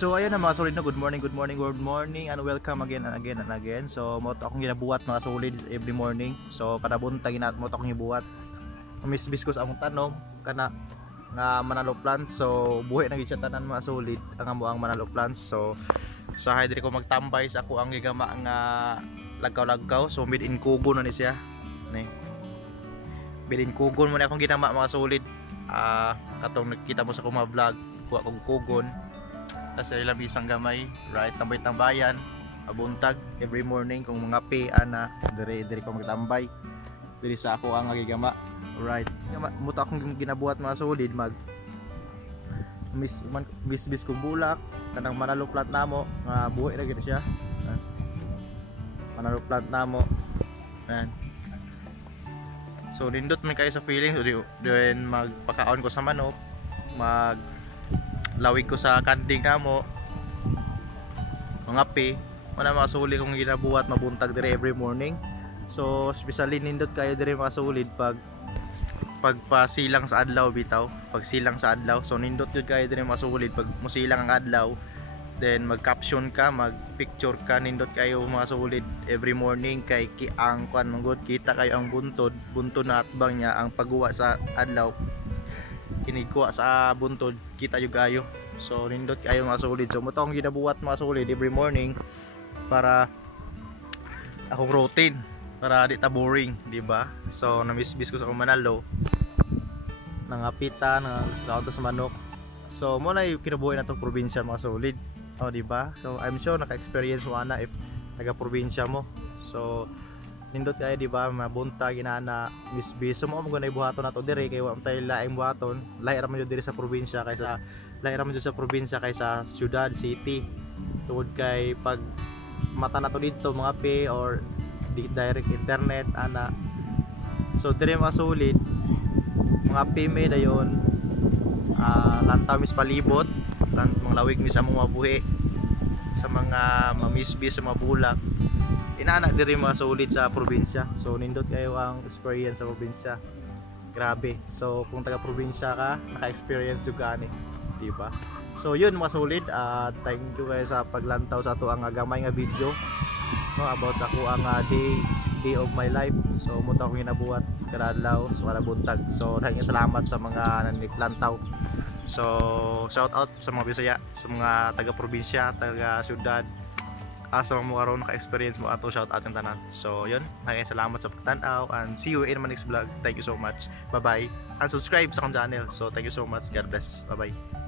So ayun na mga solid na good morning, and welcome again and again and again. So mo to akong ginabuhat mga solid every morning. So kada buntag mo to akong gibuhat. Misbis ko sa among tanom kana nga manalo plants. So buhi na gid siya tanan mga solid ang amo ang manalo plants. So sa diri ko magtambay sa ako ang gigama nga lagkaw-lagkaw. So made in Kugon na ni siya. Ni. Made in Kugon mo na akong ginama mga solid. Katong nakita mo sa akong mga vlog, kuha kong Kugon. Sa ilang isang gamay, right, tambay-tambayan, abuntag every morning kung mga ana dire ko magtambay diri sa ako ang gigama, right. Muta akong ginabuhat mga solid mag bis kong bulak kanang manalo plant namo nga buhi ra gid siya. Manalo plant namo. Ayan. So nindot man kayo sa feeling, so then magpakaon ko sa manok, lawig ko sa kanding kamo mga pi wala mga solid kong ginabuhat mabuntag dire every morning. So especially nindot kayo dire mga solid pagpasilang sa adlaw bitaw, pagsilang sa adlaw. So nindot jud kayo dire mga solid pag musilang ang adlaw, then mag caption ka, mag picture ka, nindot kayo mga solid every morning kay ang kuan manggod kita kayo ang buntod na atbang niya ang pagguwa sa adlaw, kinikuha sa buntod kita yung gayo. So nindot kayo mga solid. So mo to akong ginabuhat mga solid every morning para akong routine, para di ta boring, di ba? So namisbis ko sa akong manalo, nangapita, nangakaunto sa manok. So mo na yung kinabuhi na tong probinsya mga solid. Oh, di ba? So I'm sure naka-experience mo ana if naga-probinsya mo. So nindot kayo, di ba, mabunta ginana bisbis. So mo ganay buhaton nato dire kay wa tay laing buhaton, lahi ra man dire sa probinsya kaysa syudad, city. Tungod kay pag mata nato dito mga pay or direct internet ana. So dire mga solid mga pay may dayon lantaw mis palibot, mga lawig mis sa mga mabuhi, sa mga mamisbi sa mga bulak. Inaanak diri mga sulit sa probinsya. So nindot kayo ang experience sa probinsya. Grabe. So kung taga probinsya ka, naka-experience jud ka ani, di ba? So yun mga solid, thank you kayo sa paglantaw sa ato ang gamay nga video, no, about sa ako ang day of my life. So muta akong ginabuhat kada adlaw, so kada buntag. So daghang salamat sa mga naniglantaw. So shout out sa mga Bisaya, sa mga taga probinsya, taga syudad, sa mga karon naka-experience mo ato, shout out ng tanan. So yun, daghang salamat sa pagtan-aw and see you in my next vlog. Thank you so much. Bye bye. And subscribe sa akong channel. So thank you so much. God bless. Bye bye.